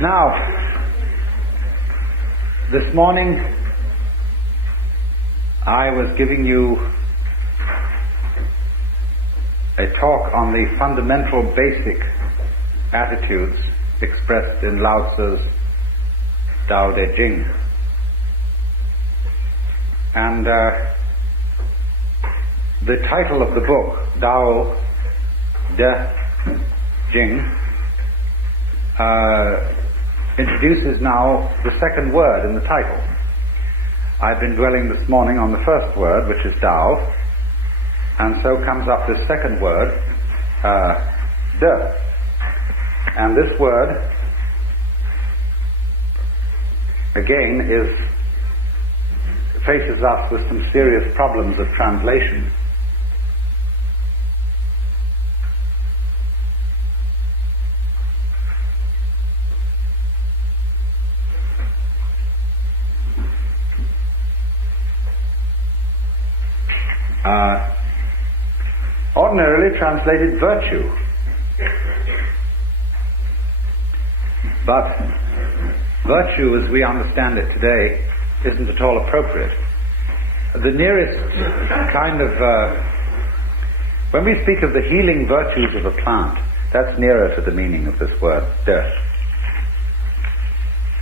Now, this morning I was giving you a talk on the fundamental basic attitudes expressed in Lao Tzu's Tao Te Ching. And the title of the book, Tao Te Ching, introduces now the second word in the title. I've been dwelling this morning on the first word, which is Tao, and so comes up this second word, De. And this word, again, faces us with some serious problems of translation. Ordinarily translated virtue, but virtue as we understand it today isn't at all appropriate. The nearest kind of, when we speak of the healing virtues of a plant, that's nearer to the meaning of this word, de.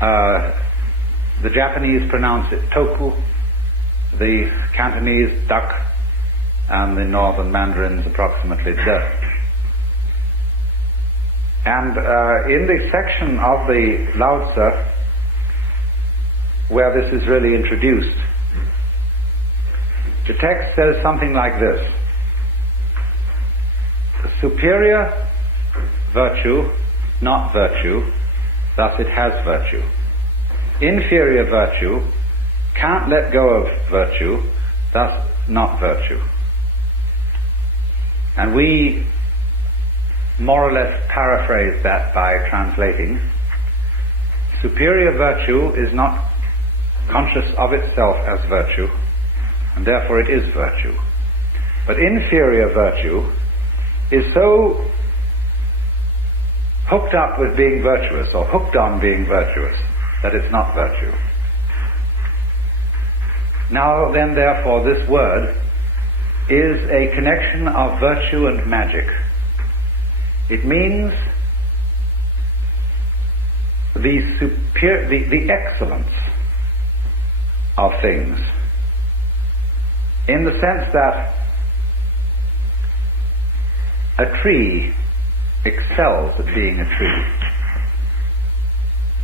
The Japanese pronounce it toku, the Cantonese dak, and the northern Mandarins approximately de. And in the section of the Lao Tzu where this is really introduced, the text says something like this: superior virtue, not virtue, thus it has virtue. Inferior virtue can't let go of virtue, thus not virtue. And we more or less paraphrase that by translating, superior virtue is not conscious of itself as virtue, and therefore it is virtue. But inferior virtue is so hooked up with being virtuous, or hooked on being virtuous, that it's not virtue. Now then, therefore, this word is a connection of virtue and magic. It means the excellence of things, in the sense that a tree excels at being a tree,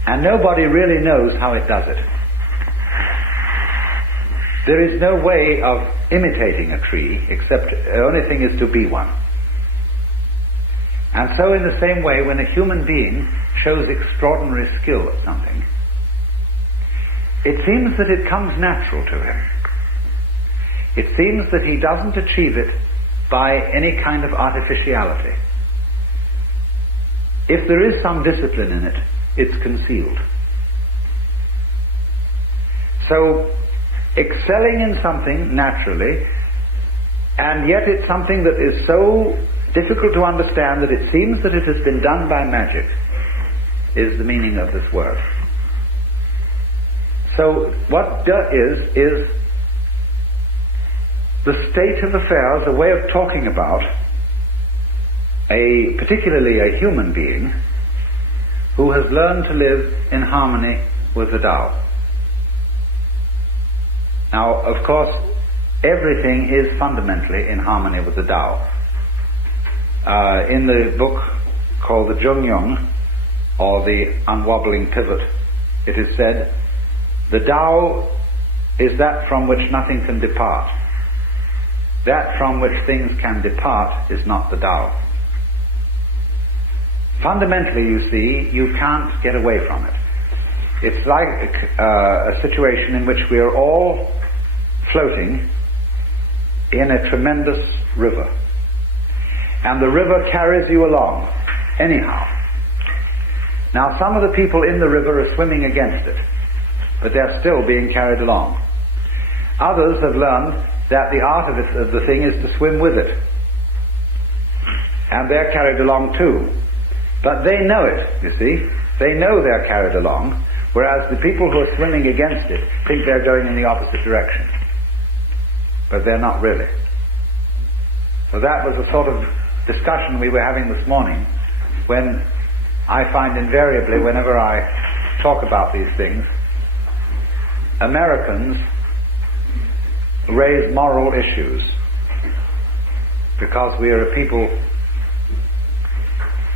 and nobody really knows how it does it. There is no way of imitating a tree, except the only thing is to be one. And so in the same way, when a human being shows extraordinary skill at something, it seems that it comes natural to him. It seems that he doesn't achieve it by any kind of artificiality. If there is some discipline in it, it's concealed. So, excelling in something naturally, and yet it's something that is so difficult to understand that it seems that it has been done by magic, is the meaning of this word. So what de is the state of affairs, a way of talking about particularly a human being who has learned to live in harmony with the Tao. Now, of course, everything is fundamentally in harmony with the Tao. In the book called the Zhongyong, or the Unwobbling Pivot, it is said, the Tao is that from which nothing can depart. That from which things can depart is not the Tao. Fundamentally, you see, you can't get away from it. It's like a situation in which we are all floating in a tremendous river. And the river carries you along, anyhow. Now, some of the people in the river are swimming against it, but they're still being carried along. Others have learned that the art of the thing is to swim with it. And they're carried along too. But they know it, you see. They know they're carried along, whereas the people who are swimming against it think they're going in the opposite direction. But they're not really. So that was a sort of discussion we were having this morning, when I find invariably, whenever I talk about these things, Americans raise moral issues because we are a people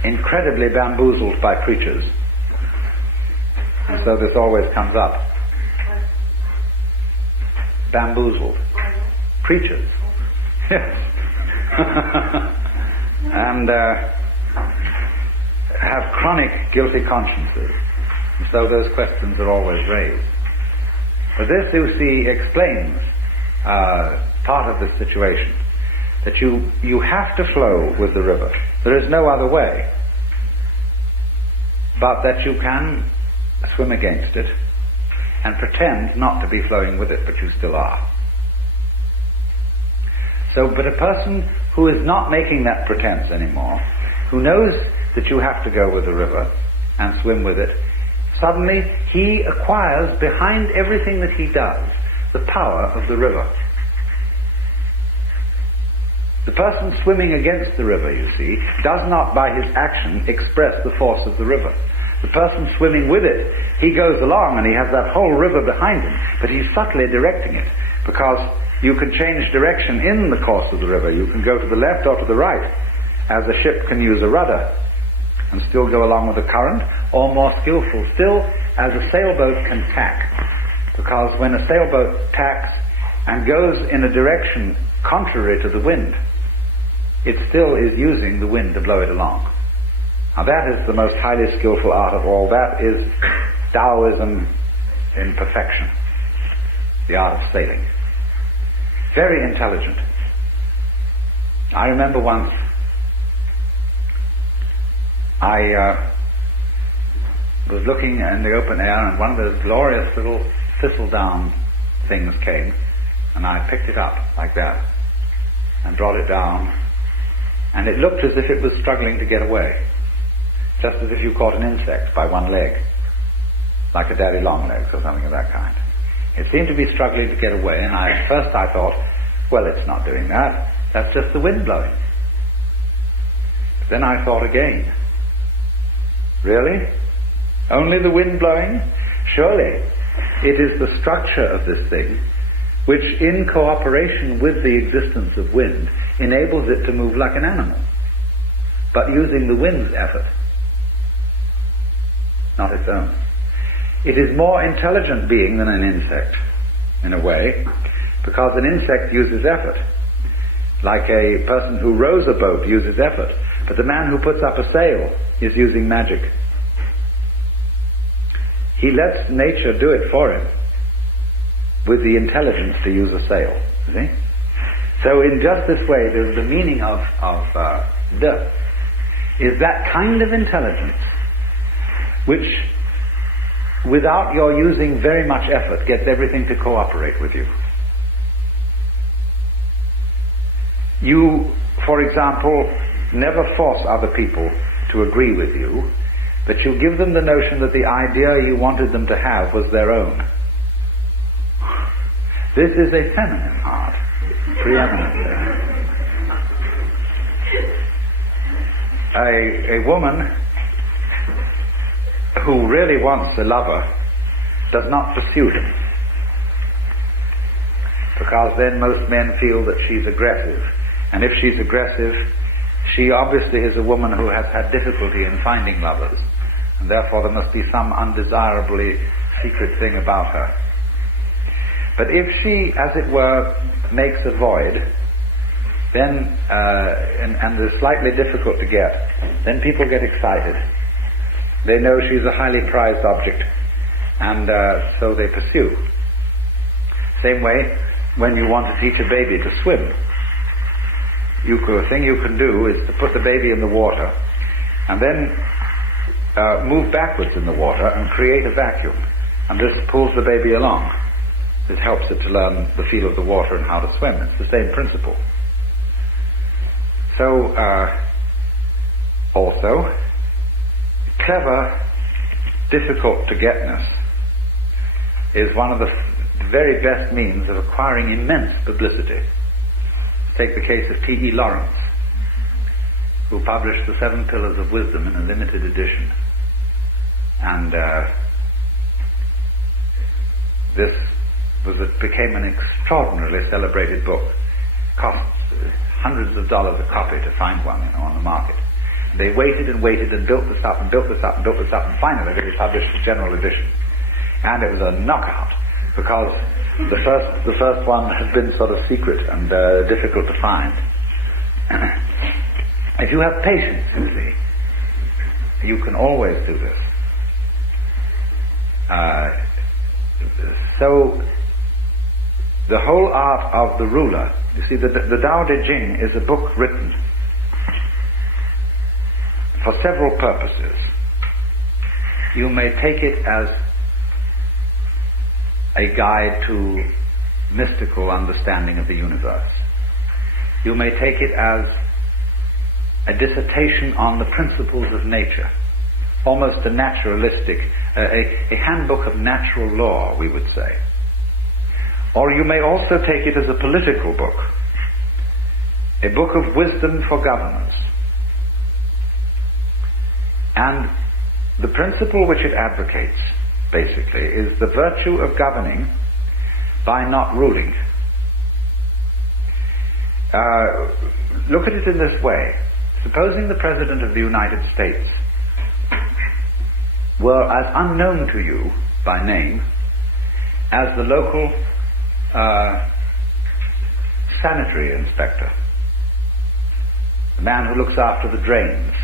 incredibly bamboozled by preachers. And so this always comes up. Bamboozled. Preachers. Yes. And have chronic guilty consciences. And so those questions are always raised. But this, you see, explains part of this situation. That you have to flow with the river. There is no other way. But that you can swim against it and pretend not to be flowing with it, but you still are. So, but a person who is not making that pretense anymore, who knows that you have to go with the river and swim with it, suddenly he acquires behind everything that he does the power of the river. The person swimming against the river, you see, does not by his action express the force of the river. The person swimming with it, he goes along and he has that whole river behind him, but he's subtly directing it, because you can change direction in the course of the river. You can go to the left or to the right, as a ship can use a rudder and still go along with the current, or more skillful still, as a sailboat can tack. Because when a sailboat tacks and goes in a direction contrary to the wind, it still is using the wind to blow it along. Now that is the most highly skillful art of all. That is Taoism in perfection. The art of sailing. Very intelligent. I remember once I was looking in the open air, and one of those glorious little thistledown things came, and I picked it up like that and brought it down, and it looked as if it was struggling to get away, just as if you caught an insect by one leg, like a daddy long legs or something of that kind. It seemed to be struggling to get away, and at first I thought, well, it's not doing that, that's just the wind blowing. But then I thought again, really? Only the wind blowing? Surely it is the structure of this thing which, in cooperation with the existence of wind, enables it to move like an animal, but using the wind's effort, not its own. It is more intelligent being than an insect, in a way, because an insect uses effort. Like a person who rows a boat uses effort, but the man who puts up a sail is using magic. He lets nature do it for him, with the intelligence to use a sail. You see? So in just this way, the meaning of de is that kind of intelligence which, without your using very much effort, gets everything to cooperate with you. You, for example, never force other people to agree with you, but you give them the notion that the idea you wanted them to have was their own. This is a feminine art, preeminently. A woman who really wants a lover does not pursue him, because then most men feel that she's aggressive, and if she's aggressive, she obviously is a woman who has had difficulty in finding lovers, and therefore there must be some undesirably secret thing about her. But if she, as it were, makes a void, then and is slightly difficult to get, then people get excited. They know she's a highly prized object, and so they pursue. Same way, when you want to teach a baby to swim, the thing you can do is to put the baby in the water, and then move backwards in the water and create a vacuum, and this pulls the baby along. This helps it to learn the feel of the water and how to swim. It's the same principle. So, also, clever, difficult to getness is one of the very best means of acquiring immense publicity. Take the case of T.E. Lawrence, who published the 7 Pillars of Wisdom in a limited edition. And this became an extraordinarily celebrated book. Cost hundreds of dollars a copy to find one, on the market. They waited and waited and built this up and built this up and built this up, and finally they published the general edition. And it was a knockout, because the first one had been sort of secret and difficult to find. If you have patience, you see, you can always do this. So the whole art of the ruler, you see, the Tao Te Ching is a book written for several purposes. You may take it as a guide to mystical understanding of the universe. You may take it as a dissertation on the principles of nature, almost a naturalistic, a handbook of natural law, we would say. Or you may also take it as a political book, a book of wisdom for governance. And the principle which it advocates, basically, is the virtue of governing by not ruling. Look at it in this way. Supposing the President of the United States were as unknown to you by name as the local sanitary inspector, the man who looks after the drains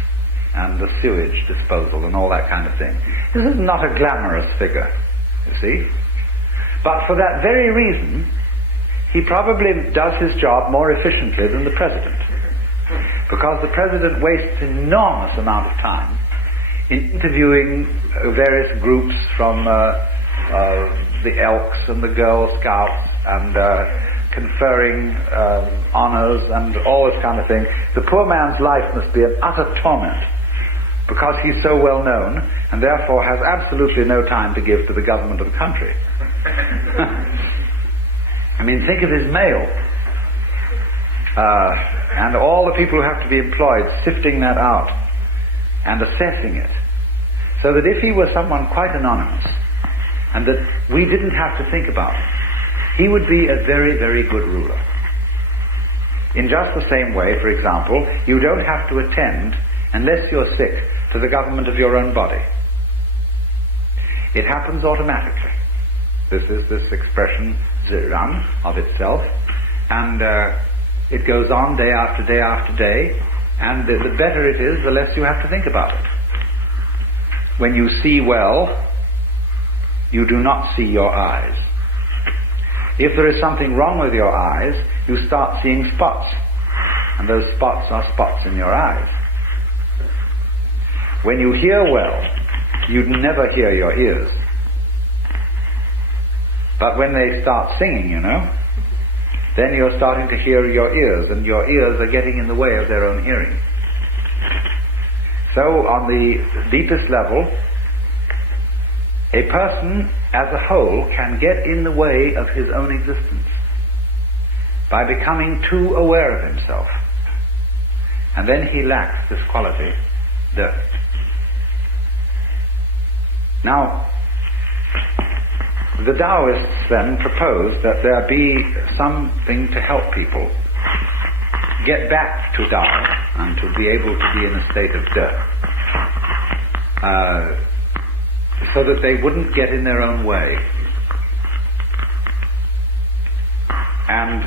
and the sewage disposal and all that kind of thing. This is not a glamorous figure, you see. But for that very reason, he probably does his job more efficiently than the President. Because the President wastes an enormous amount of time in interviewing various groups from the Elks and the Girl Scouts and conferring honors and all this kind of thing. The poor man's life must be an utter torment, because he's so well known and therefore has absolutely no time to give to the government of the country. I mean, think of his mail and all the people who have to be employed sifting that out and assessing it, so that if he were someone quite anonymous and that we didn't have to think about it, he would be a very, very good ruler. In just the same way, for example, you don't have to attend, unless you're sick, to the government of your own body. It happens automatically. This is this expression, ziran, of itself, and it goes on day after day after day, and the better it is, the less you have to think about it. When you see well, you do not see your eyes. If there is something wrong with your eyes, you start seeing spots, and those spots are spots in your eyes. When you hear well, you never hear your ears. But when they start singing, then you're starting to hear your ears, and your ears are getting in the way of their own hearing. So on the deepest level, a person as a whole can get in the way of his own existence by becoming too aware of himself. And then he lacks this quality, dearth. Now, the Taoists then propose that there be something to help people get back to Tao and to be able to be in a state of dearth, so that they wouldn't get in their own way. And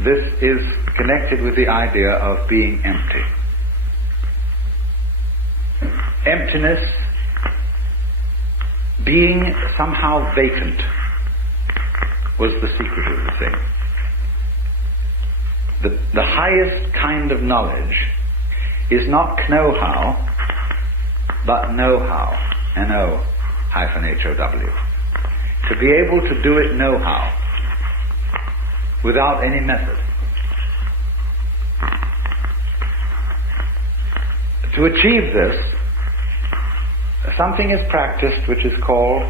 this is connected with the idea of being empty. Emptiness, being somehow vacant, was the secret of the thing. The highest kind of knowledge is not know-how, but know-how, N-O-H-O-W. To be able to do it know-how, without any method. To achieve this, something is practiced which is called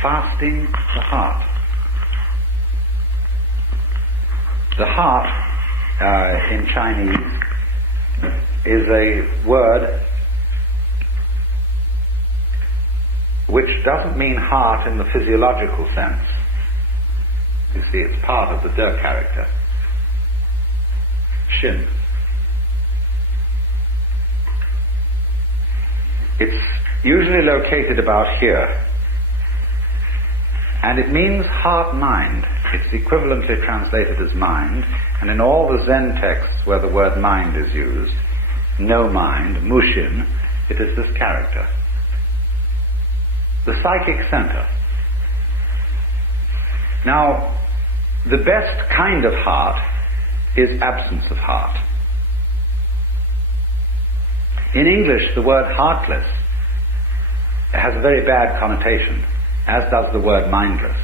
fasting the heart. The heart, in Chinese, is a word which doesn't mean heart in the physiological sense. You see, it's part of the De character. Shin. It's usually located about here, and it means heart-mind. It's equivalently translated as mind, and in all the Zen texts where the word mind is used, no mind, mushin, it is this character. The psychic center. Now, the best kind of heart is absence of heart. In English, the word heartless has a very bad connotation, as does the word mindless.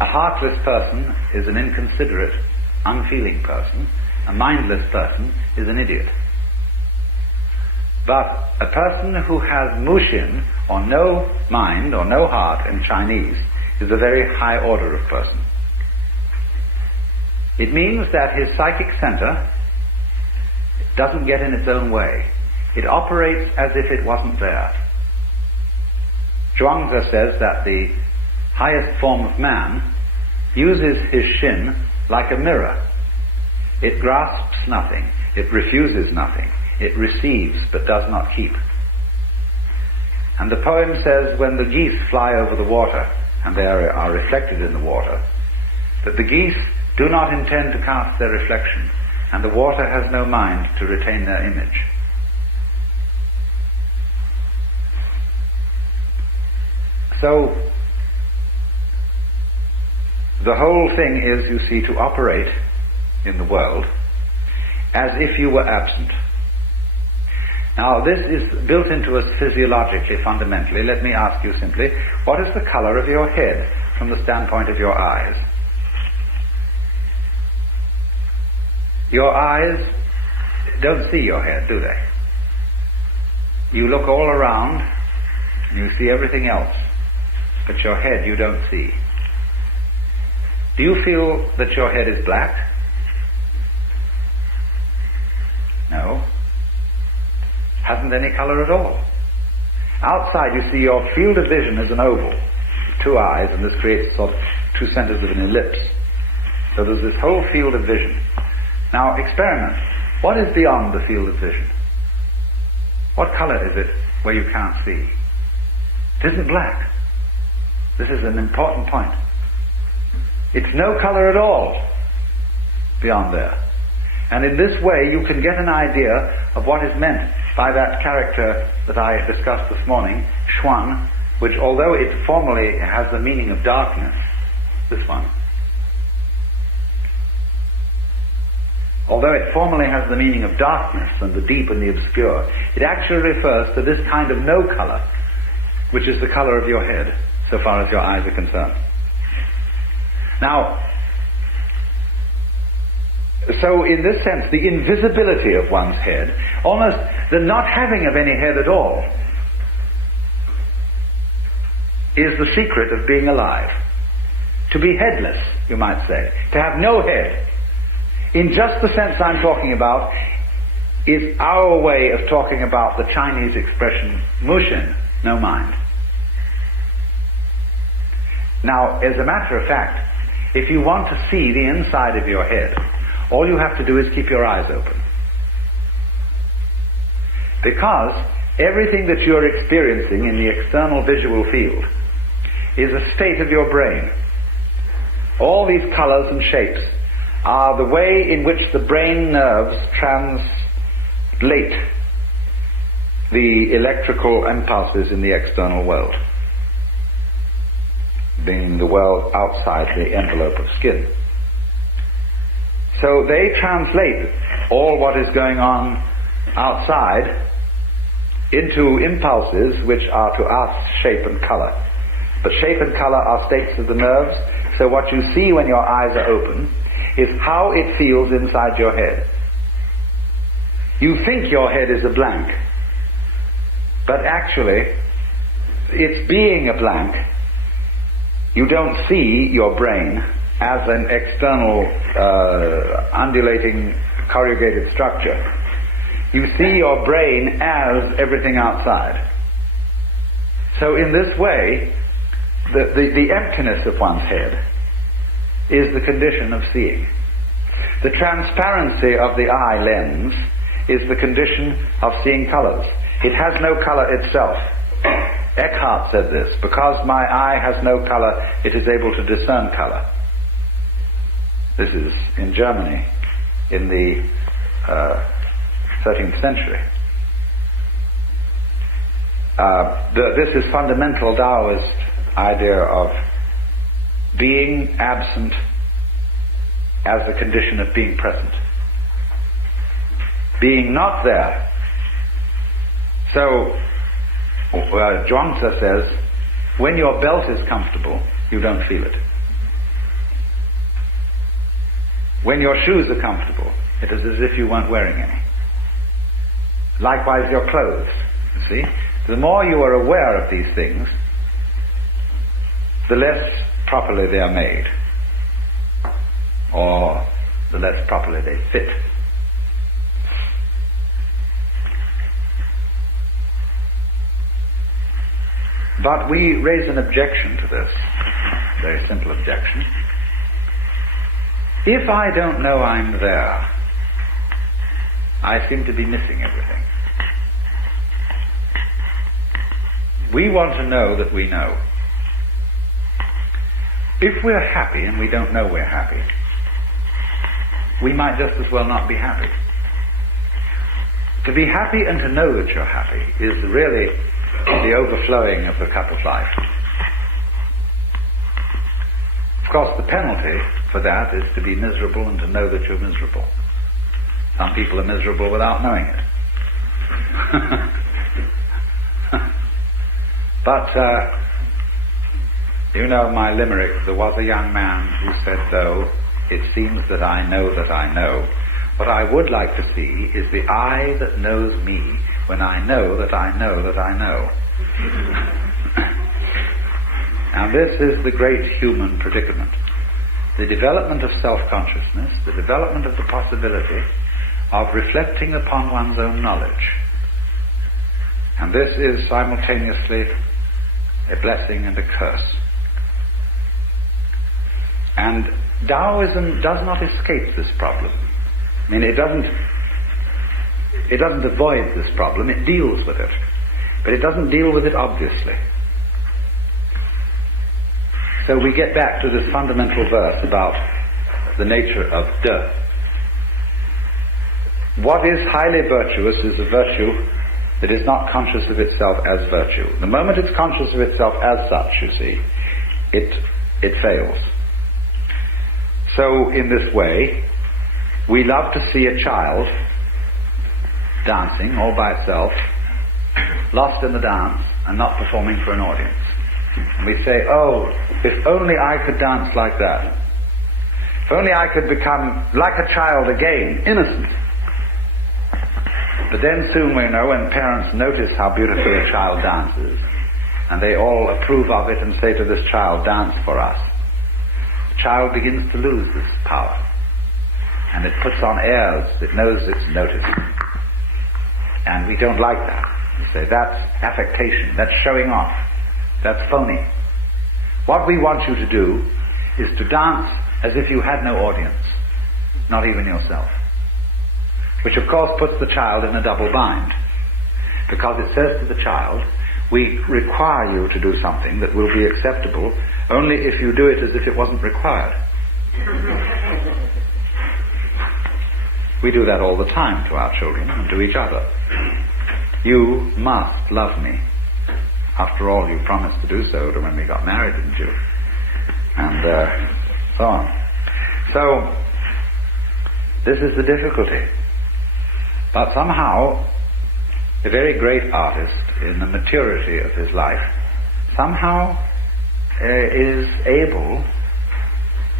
A heartless person is an inconsiderate, unfeeling person. A mindless person is an idiot. But a person who has mushin, or no mind, or no heart in Chinese, is a very high order of person. It means that his psychic center doesn't get in its own way. It operates as if it wasn't there. Zhuangzi says that the highest form of man uses his shin like a mirror. It grasps nothing, it refuses nothing, it receives but does not keep. And the poem says, when the geese fly over the water, and they are reflected in the water, that the geese do not intend to cast their reflection, and the water has no mind to retain their image. So, the whole thing is, you see, to operate in the world as if you were absent. Now, this is built into us physiologically, fundamentally. Let me ask you simply, what is the color of your head from the standpoint of your eyes? Your eyes don't see your head, do they? You look all around, and you see everything else, but your head you don't see. Do you feel that your head is black? No. Hasn't any color at all. Outside you see your field of vision is an oval, two eyes, and this creates sort of two centers of an ellipse. So there's this whole field of vision. Now experiment. What is beyond the field of vision? What color is it where you can't see? It isn't black. This is an important point. It's no color at all beyond there. And in this way you can get an idea of what is meant by that character that I discussed this morning, Xuan, which although it formally has the meaning of darkness, this one, although it formally has the meaning of darkness and the deep and the obscure, it actually refers to this kind of no color, which is the color of your head, so far as your eyes are concerned. Now, so in this sense, the invisibility of one's head, almost the not having of any head at all, is the secret of being alive. To be headless, you might say, to have no head, in just the sense I'm talking about, is our way of talking about the Chinese expression mushin, no mind. Now, as a matter of fact, if you want to see the inside of your head, all you have to do is keep your eyes open. Because everything that you're experiencing in the external visual field is a state of your brain. All these colors and shapes are the way in which the brain nerves translate the electrical impulses in the external world, being the world outside the envelope of skin. So they translate all what is going on outside into impulses which are to us shape and color. But shape and color are states of the nerves, so what you see when your eyes are open is how it feels inside your head. You think your head is a blank, but actually, it's being a blank. You don't see your brain as an external, undulating, corrugated structure. You see your brain as everything outside. So in this way, the emptiness of one's head is the condition of seeing. The transparency of the eye lens is the condition of seeing colors. It has no color itself. Eckhart said this: because my eye has no color, it is able to discern color. This is in Germany in the 13th century. This is fundamental Taoist idea of being absent as the condition of being present. Being not there. So, Zhuangzi says, when your belt is comfortable, you don't feel it. When your shoes are comfortable, it is as if you weren't wearing any. Likewise your clothes, you see. The more you are aware of these things, the less properly they are made, or the less properly they fit. But we raise an objection to this, a very simple objection. If I don't know I'm there, I seem to be missing everything. We want to know that we know. If we're happy and we don't know we're happy, we might just as well not be happy. To be happy and to know that you're happy is really the overflowing of the cup of life. Of course, the penalty for that is to be miserable and to know that you're miserable. Some people are miserable without knowing it. But, you know my limerick, there was a young man who said, though it seems that I know, what I would like to see is the eye that knows me when I know that I know that I know. Now this is the great human predicament. The development of self-consciousness, the development of the possibility of reflecting upon one's own knowledge. And this is simultaneously a blessing and a curse. And Taoism does not escape this problem. I mean, it doesn't avoid this problem, it deals with it. But it doesn't deal with it obviously. So we get back to this fundamental verse about the nature of De. What is highly virtuous is a virtue that is not conscious of itself as virtue. The moment it's conscious of itself as such, you see, it fails. So in this way, we love to see a child dancing all by itself, lost in the dance and not performing for an audience. And we say, oh, if only I could dance like that. If only I could become like a child again, innocent. But then soon we know when parents notice how beautifully a child dances, and they all approve of it and say to this child, dance for us, the child begins to lose this power. And it puts on airs, it knows it's noticed. And we don't like that. We say, that's affectation, that's showing off, that's phony. What we want you to do is to dance as if you had no audience, not even yourself. Which of course puts the child in a double bind. Because it says to the child, we require you to do something that will be acceptable only if you do it as if it wasn't required. We do that all the time to our children and to each other. You must love me. After all, you promised to do so when we got married, didn't you? And so on. So, this is the difficulty. But somehow, a very great artist, in the maturity of his life, somehow is able,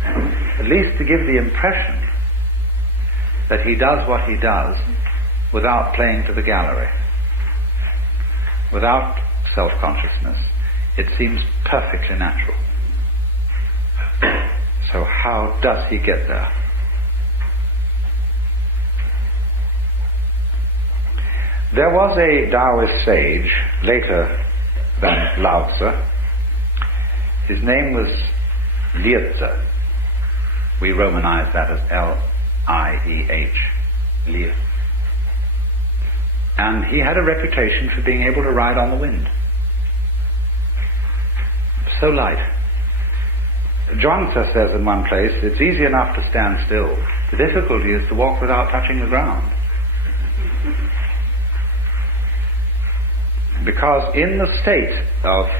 at least to give the impression that he does what he does without playing to the gallery, without self-consciousness. It seems perfectly natural. So how does he get there? There was a Taoist sage, later than Lao Tzu. His name was Liezi. We romanize that as L-I-E-H, Liezi. And he had a reputation for being able to ride on the wind. So light. Zhuangzi says in one place, it's easy enough to stand still. The difficulty is to walk without touching the ground. Because in the state of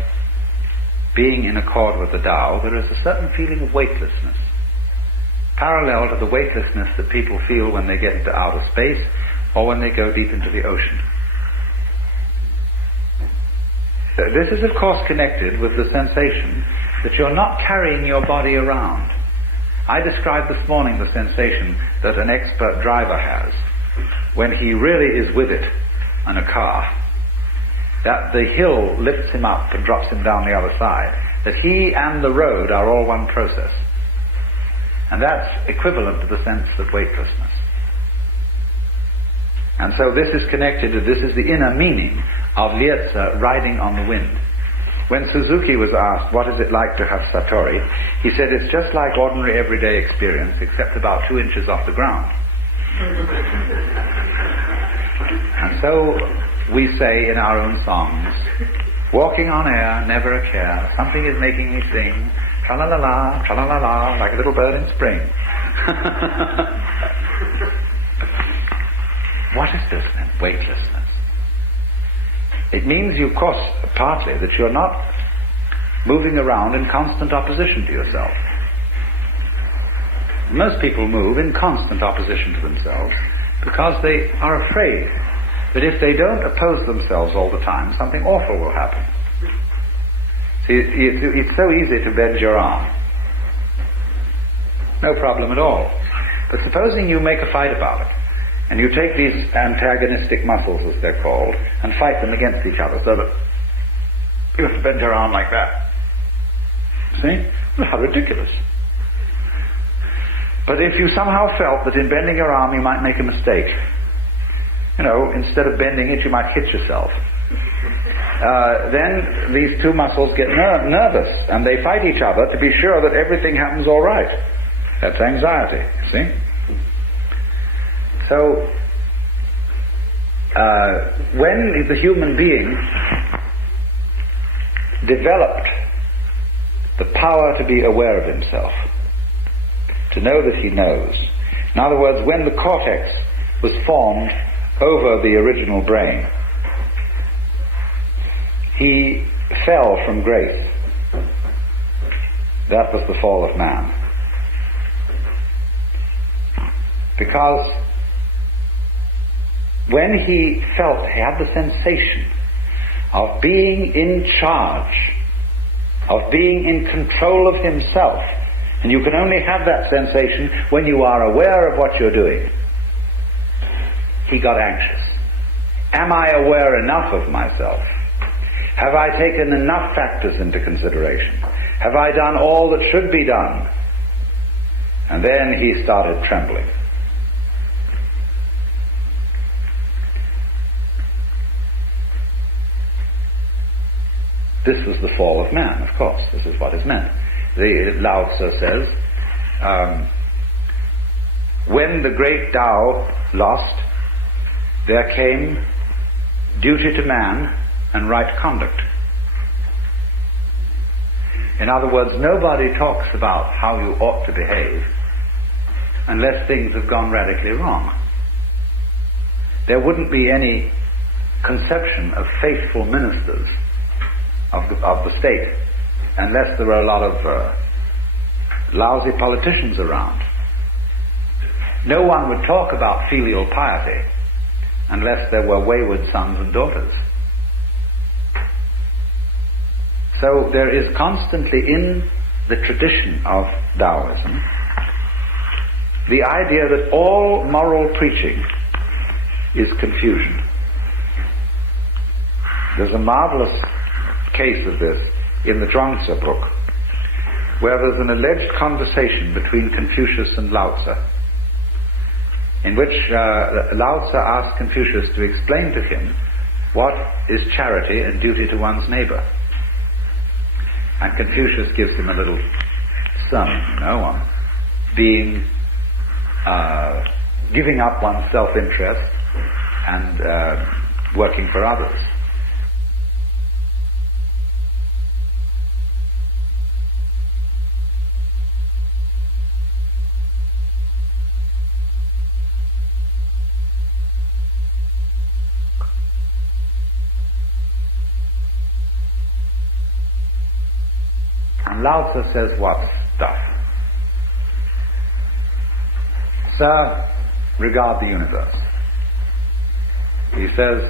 being in accord with the Tao, there is a certain feeling of weightlessness, parallel to the weightlessness that people feel when they get into outer space or when they go deep into the ocean. So this is of course connected with the sensation that you're not carrying your body around. I described this morning the sensation that an expert driver has when he really is with it in a car, that the hill lifts him up and drops him down the other side, that he and the road are all one process. And that's equivalent to the sense of weightlessness. And so this is connected to, this is the inner meaning of Liezi riding on the wind. When Suzuki was asked, what is it like to have Satori, he said, it's just like ordinary everyday experience, except about 2 inches off the ground. And so we say in our own songs, walking on air, never a care, something is making me sing, tra-la-la-la, tra-la-la-la, like a little bird in spring. What is this then? Weightlessness. It means, of course, partly that you're not moving around in constant opposition to yourself. Most people move in constant opposition to themselves because they are afraid that if they don't oppose themselves all the time, something awful will happen. See, it's so easy to bend your arm. No problem at all. But supposing you make a fight about it, and you take these antagonistic muscles, as they're called, and fight them against each other, so that you have to bend your arm like that. See? Well, how ridiculous. But if you somehow felt that in bending your arm you might make a mistake, you know, instead of bending it you might hit yourself, then these two muscles get nervous, and they fight each other to be sure that everything happens all right. That's anxiety, see? So, when the human being developed the power to be aware of himself, to know that he knows, in other words, when the cortex was formed over the original brain, he fell from grace. That was the fall of man. Because when he felt, he had the sensation of being in charge, of being in control of himself, and you can only have that sensation when you are aware of what you're doing, he got anxious. Am I aware enough of myself? Have I taken enough factors into consideration? Have I done all that should be done? And then he started trembling. This was the fall of man, of course. This is what is meant. The Lao Tzu says, when the great Tao lost, there came duty to man and right conduct. In other words, nobody talks about how you ought to behave unless things have gone radically wrong. There wouldn't be any conception of faithful ministers of the state unless there were a lot of lousy politicians around. No one would talk about filial piety unless there were wayward sons and daughters. So there is constantly in the tradition of Taoism the idea that all moral preaching is confusion. There's a marvelous case of this in the Zhuangzi book, where there's an alleged conversation between Confucius and Lao Tzu, in which Lao Tzu asked Confucius to explain to him what is charity and duty to one's neighbor. And Confucius gives him a little sermon, on being, giving up one's self-interest and working for others. Lao Tzu says, what stuff? Sir, regard the universe. He says,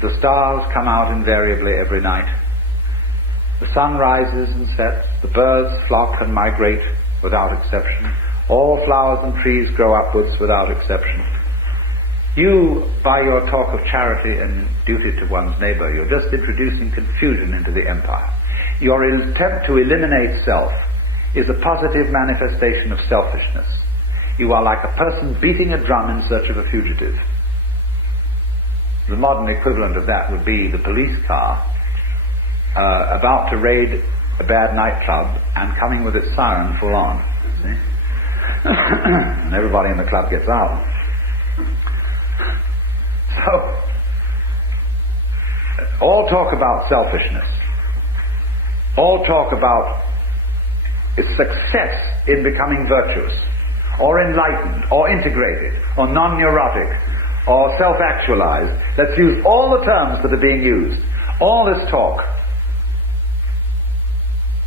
the stars come out invariably every night. The sun rises and sets. The birds flock and migrate without exception. All flowers and trees grow upwards without exception. You, by your talk of charity and duty to one's neighbor, you're just introducing confusion into the empire. Your attempt to eliminate self is a positive manifestation of selfishness. You are like a person beating a drum in search of a fugitive. The modern equivalent of that would be the police car about to raid a bad nightclub and coming with its siren full on. See? And everybody in the club gets out. So, all talk about selfishness. All talk about its success in becoming virtuous, or enlightened, or integrated, or non-neurotic, or self-actualized. Let's use all the terms that are being used. All this talk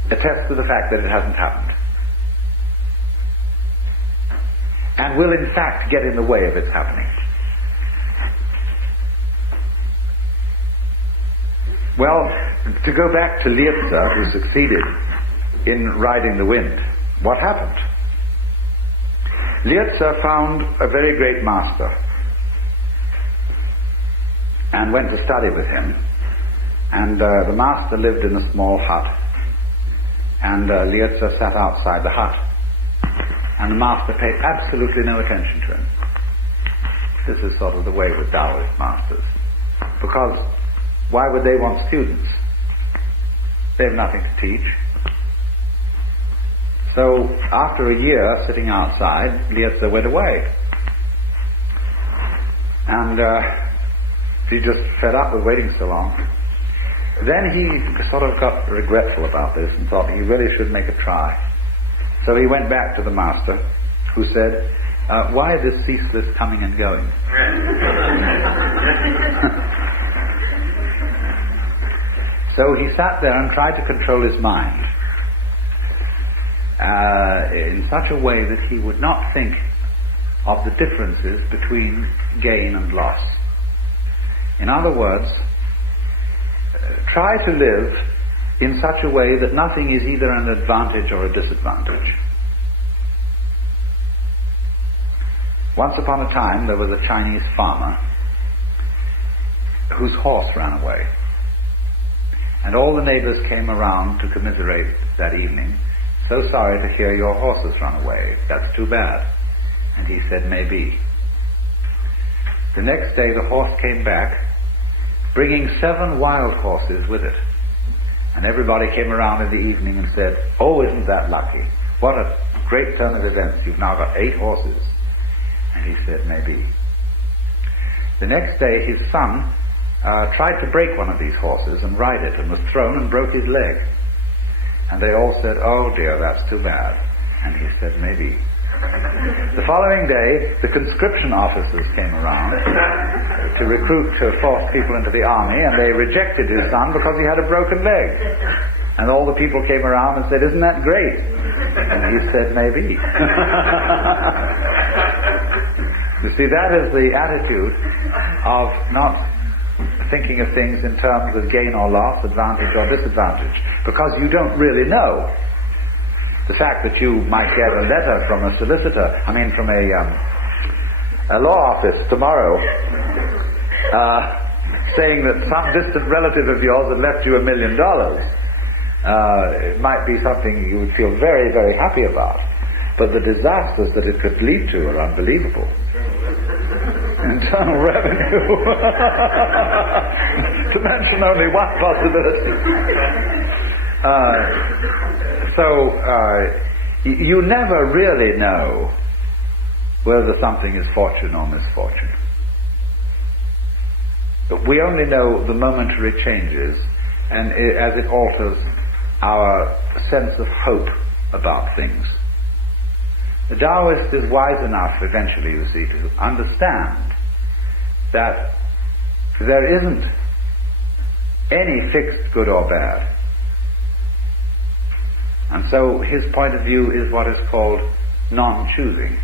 attests to the fact that it hasn't happened, and will in fact get in the way of its happening. Well, to go back to Lietze, who succeeded in riding the wind, what happened? Lietze found a very great master and went to study with him. And the master lived in a small hut, and Lietze sat outside the hut, and the master paid absolutely no attention to him. This is sort of the way with Taoist masters, because why would they want students? They have nothing to teach. So after a year sitting outside, Lietze went away. And he just fed up with waiting so long. Then he sort of got regretful about this and thought he really should make a try. So he went back to the master, who said, why this ceaseless coming and going? So he sat there and tried to control his mind in such a way that he would not think of the differences between gain and loss. In other words, try to live in such a way that nothing is either an advantage or a disadvantage. Once upon a time there was a Chinese farmer whose horse ran away. And all the neighbors came around to commiserate that evening. So sorry to hear your horse has run away. That's too bad. And he said, maybe. The next day the horse came back, bringing 7 wild horses with it. And everybody came around in the evening and said, oh, isn't that lucky? What a great turn of events. You've now got 8 horses. And he said, maybe. The next day his son tried to break one of these horses and ride it, and was thrown and broke his leg. And they all said, oh dear, that's too bad. And he said, maybe. The following day, the conscription officers came around to recruit force people into the army, and they rejected his son because he had a broken leg. And all the people came around and said, isn't that great? And he said, maybe. You see, that is the attitude of not thinking of things in terms of gain or loss, advantage or disadvantage, because you don't really know. The fact that you might get a letter from a solicitor, from a law office tomorrow saying that some distant relative of yours had left you $1 million. It might be something you would feel very, very happy about. But the disasters that it could lead to are unbelievable. Internal revenue. To mention only one possibility. You never really know whether something is fortune or misfortune. But we only know the momentary changes and as it alters our sense of hope about things. The Taoist is wise enough eventually, you see, to understand that there isn't any fixed good or bad. And so his point of view is what is called non-choosing.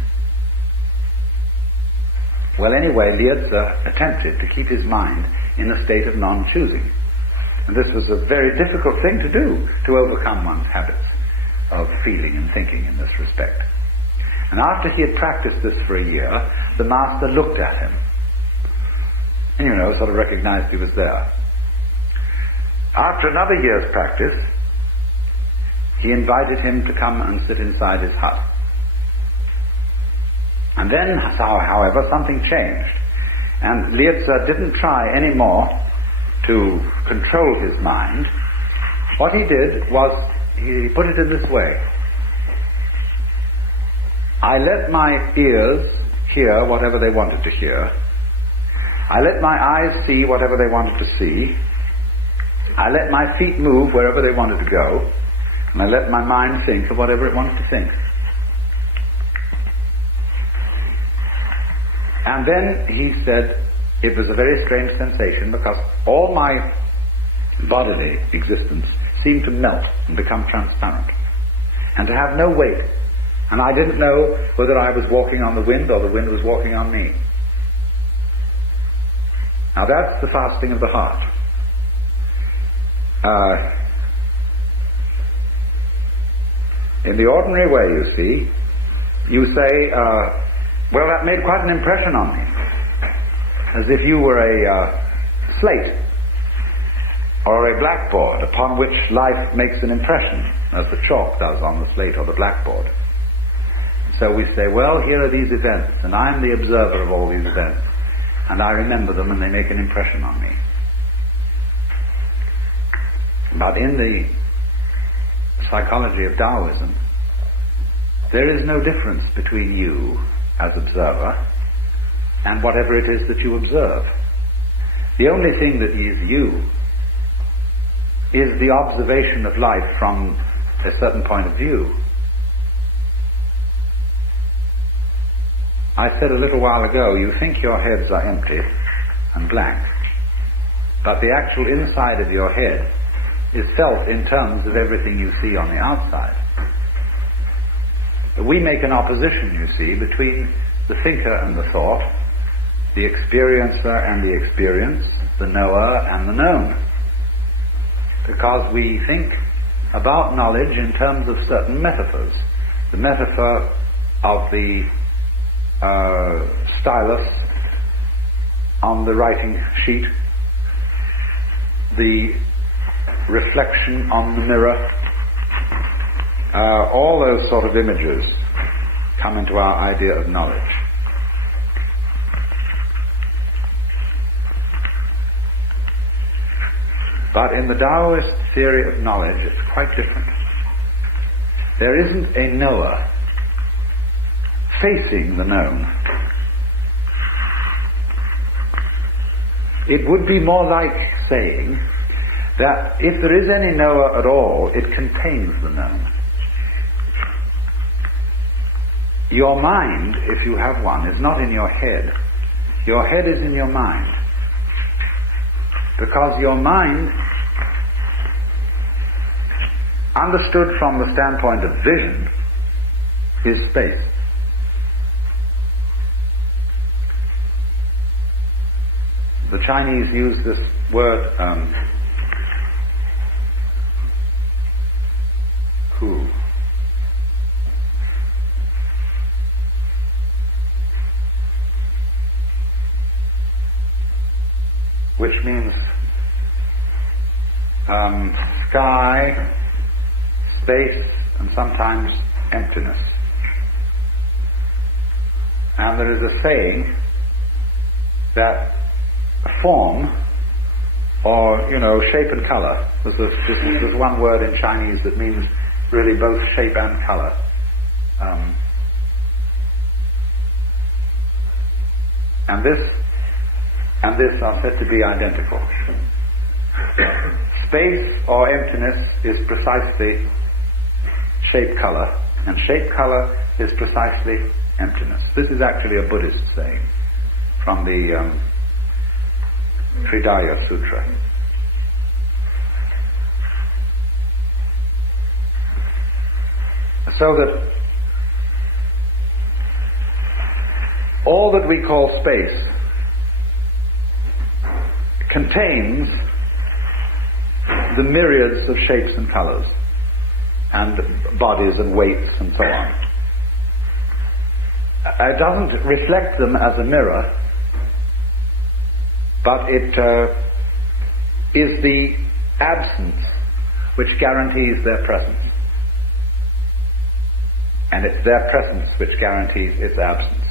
Well, anyway, Liezi attempted to keep his mind in a state of non-choosing. And this was a very difficult thing to do, to overcome one's habits of feeling and thinking in this respect. And after he had practiced this for a year, the master looked at him. And sort of recognized he was there. After another year's practice, he invited him to come and sit inside his hut. And then, however, something changed. And Liezi didn't try anymore to control his mind. What he did was, he put it in this way. I let my ears hear whatever they wanted to hear. I let my eyes see whatever they wanted to see. I let my feet move wherever they wanted to go. And I let my mind think of whatever it wanted to think. And then he said it was a very strange sensation because all my bodily existence seemed to melt and become transparent and to have no weight. And I didn't know whether I was walking on the wind or the wind was walking on me. Now that's the fasting of the heart. In the ordinary way, you see, you say, well, that made quite an impression on me. As if you were a slate or a blackboard upon which life makes an impression, as the chalk does on the slate or the blackboard. So we say, well, here are these events, and I'm the observer of all these events, and I remember them and they make an impression on me. But in the psychology of Taoism, there is no difference between you as observer and whatever it is that you observe. The only thing that is you is the observation of life from a certain point of view. I said a little while ago, you think your heads are empty and blank, but the actual inside of your head is felt in terms of everything you see on the outside. But we make an opposition, you see, between the thinker and the thought, the experiencer and the experience, the knower and the known. Because we think about knowledge in terms of certain metaphors. The metaphor of the stylus on the writing sheet, the reflection on the mirror, all those sort of images come into our idea of knowledge. But in the Taoist theory of knowledge, it's quite different. There isn't a knower facing the known. It would be more like saying that if there is any knower at all, it contains the known. Your mind, if you have one, is not in your head. Your head is in your mind. Because your mind, understood from the standpoint of vision, is space. The Chinese use this word, hu. which means sky, space, and sometimes emptiness. And there is a saying that form, or shape and color, there's one word in Chinese that means really both shape and color. And this are said to be identical. Space or emptiness is precisely shape-color, and shape-color is precisely emptiness. This is actually a Buddhist saying from the Tridaya Sutra. So that all that we call space contains the myriads of shapes and colors and bodies and weights and so on. It doesn't reflect them as a mirror, but it is the absence which guarantees their presence. And it's their presence which guarantees its absence.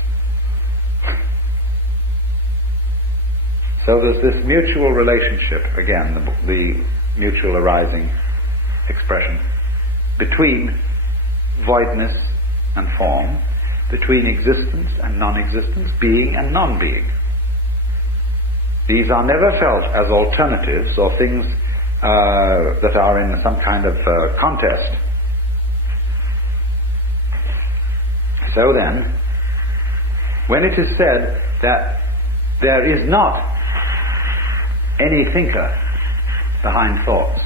So there's this mutual relationship, again, the mutual arising expression, between voidness and form, between existence and non-existence, being and non-being. These are never felt as alternatives or things that are in some kind of contest. So then, when it is said that there is not any thinker behind thoughts,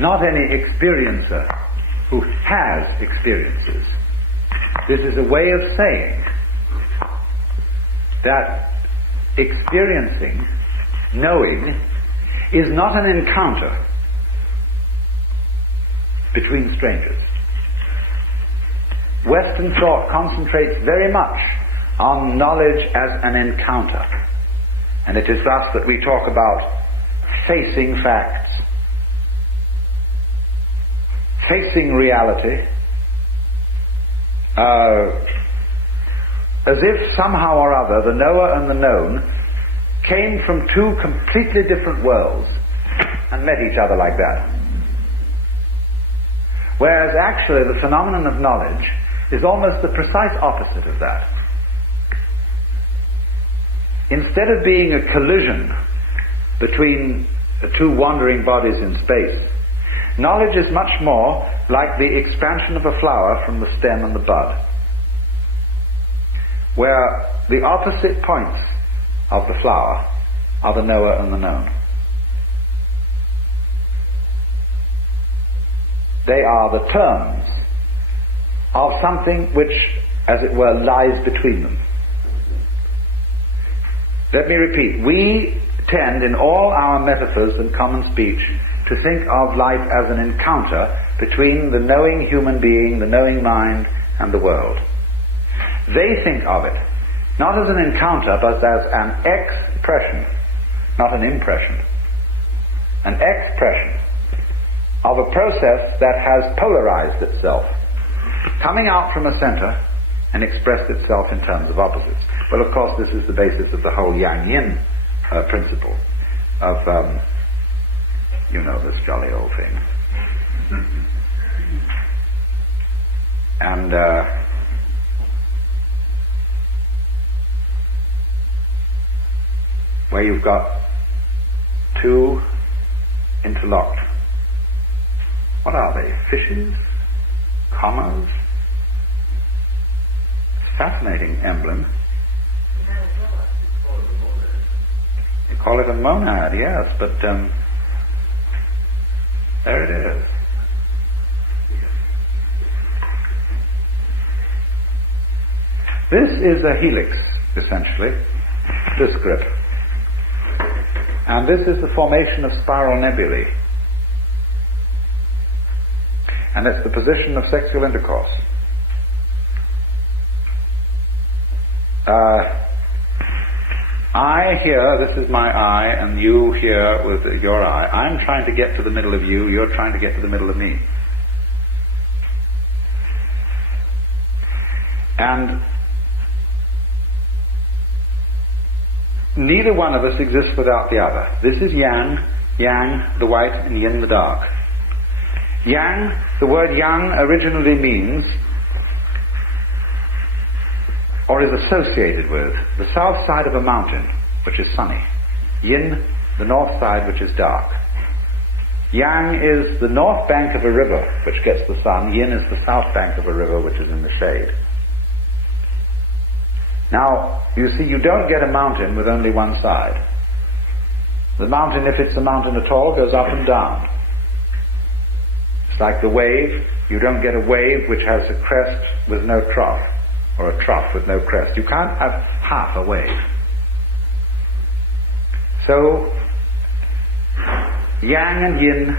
not any experiencer who has experiences, this is a way of saying that experiencing, knowing, is not an encounter between strangers. Western thought concentrates very much on knowledge as an encounter. And it is thus that we talk about facing facts, facing reality, as if somehow or other the knower and the known came from two completely different worlds and met each other like that. Whereas actually the phenomenon of knowledge is almost the precise opposite of that. Instead of being a collision between two wandering bodies in space, knowledge is much more like the expansion of a flower from the stem and the bud, where the opposite points of the flower are the knower and the known. They are the terms of something which, as it were, lies between them. Let me repeat, we tend in all our metaphors and common speech to think of life as an encounter between the knowing human being, the knowing mind, and the world. They think of it not as an encounter, but as an expression, not an impression. An expression of a process that has polarized itself, coming out from a center and expressed itself in terms of opposites. Well, of course, this is the basis of the whole Yang-Yin principle of, this jolly old thing. And where you've got two interlocked, what are they? Fishes? Commas? Fascinating emblem. You call it a monad, yes, but there it is. This is a helix, essentially, this grip. And this is the formation of spiral nebulae. And it's the position of sexual intercourse. I here, this is my eye, and you here with your eye. I'm trying to get to the middle of you, you're trying to get to the middle of me. And neither one of us exists without the other. This is yang, the white, and yin, the dark. Yang, the word yang originally means, or is associated with, the south side of a mountain, which is sunny. Yin, the north side, which is dark. Yang is the north bank of a river, which gets the sun. Yin is the south bank of a river, which is in the shade. Now, you see, you don't get a mountain with only one side. The mountain, if it's a mountain at all, goes up and down. It's like the wave. You don't get a wave which has a crest with no trough, or a trough with no crest. You can't have half a wave. So, yang and yin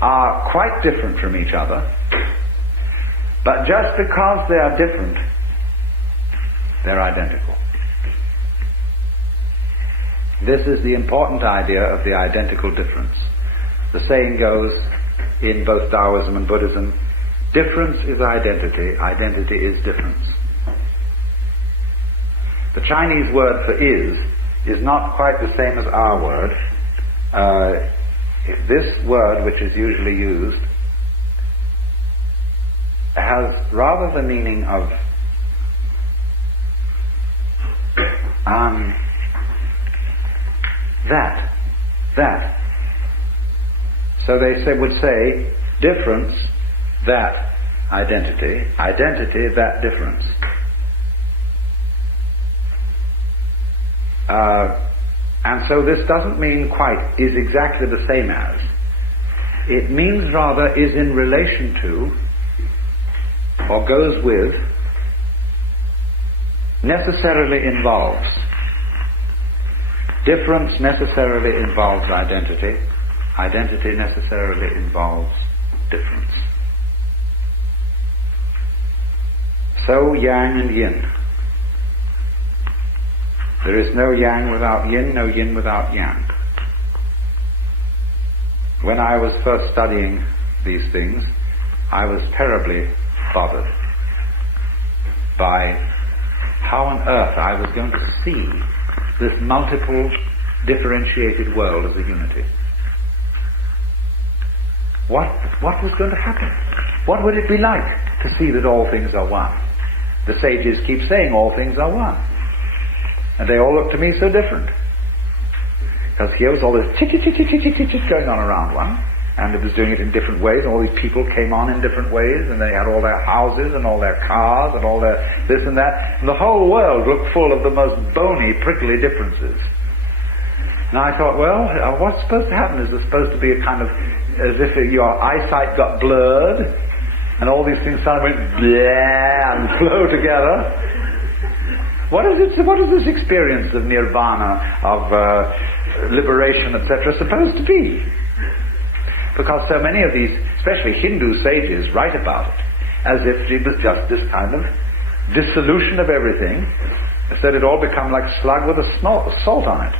are quite different from each other, but just because they are different, they're identical. This is the important idea of the identical difference. The saying goes in both Taoism and Buddhism, difference is identity, identity is difference. The Chinese word for is not quite the same as our word. This word, which is usually used, has rather the meaning of that. So they would say, difference, that identity, identity, that difference. And so this doesn't mean quite is exactly the same as. It means rather is in relation to, or goes with, necessarily involves. Difference necessarily involves identity. Identity necessarily involves difference. So yang and yin. There is no yang without yin, no yin without yang. When I was first studying these things, I was terribly bothered by how on earth I was going to see this multiple, differentiated world as a unity. What was going to happen? What would it be like to see that all things are one? The sages keep saying all things are one. And they all look to me so different. Because here was all this tick going on around one, and it was doing it in different ways, and all these people came on in different ways, and they had all their houses, and all their cars, and all their this and that, and the whole world looked full of the most bony, prickly differences. And I thought, well, what's supposed to happen? Is there supposed to be a kind of, as if your eyesight got blurred, and all these things suddenly went bleh and flow together? What is this experience of nirvana, of liberation, etc., supposed to be? Because so many of these, especially Hindu sages, write about it as if it was just this kind of dissolution of everything, so that it all become like slug with a salt on it.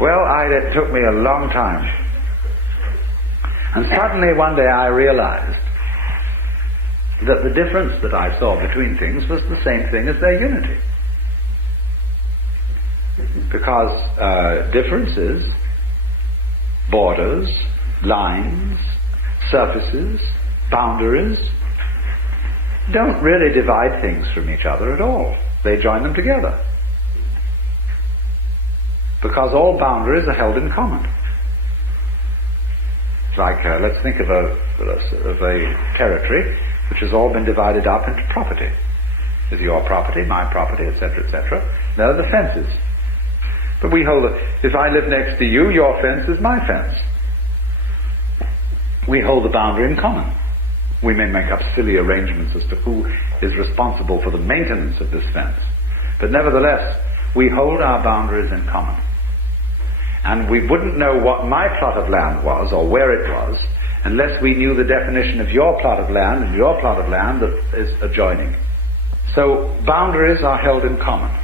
Well, it took me a long time. And suddenly one day I realized that the difference that I saw between things was the same thing as their unity. Because differences, borders, lines, surfaces, boundaries, don't really divide things from each other at all. They join them together. Because all boundaries are held in common. It's like, let's think of a territory which has all been divided up into property. With your property, my property, etc., etc. There are the fences. But we hold if I live next to you, your fence is my fence. We hold the boundary in common. We may make up silly arrangements as to who is responsible for the maintenance of this fence. But nevertheless, we hold our boundaries in common. And we wouldn't know what my plot of land was, or where it was, unless we knew the definition of your plot of land and your plot of land that is adjoining. So boundaries are held in common.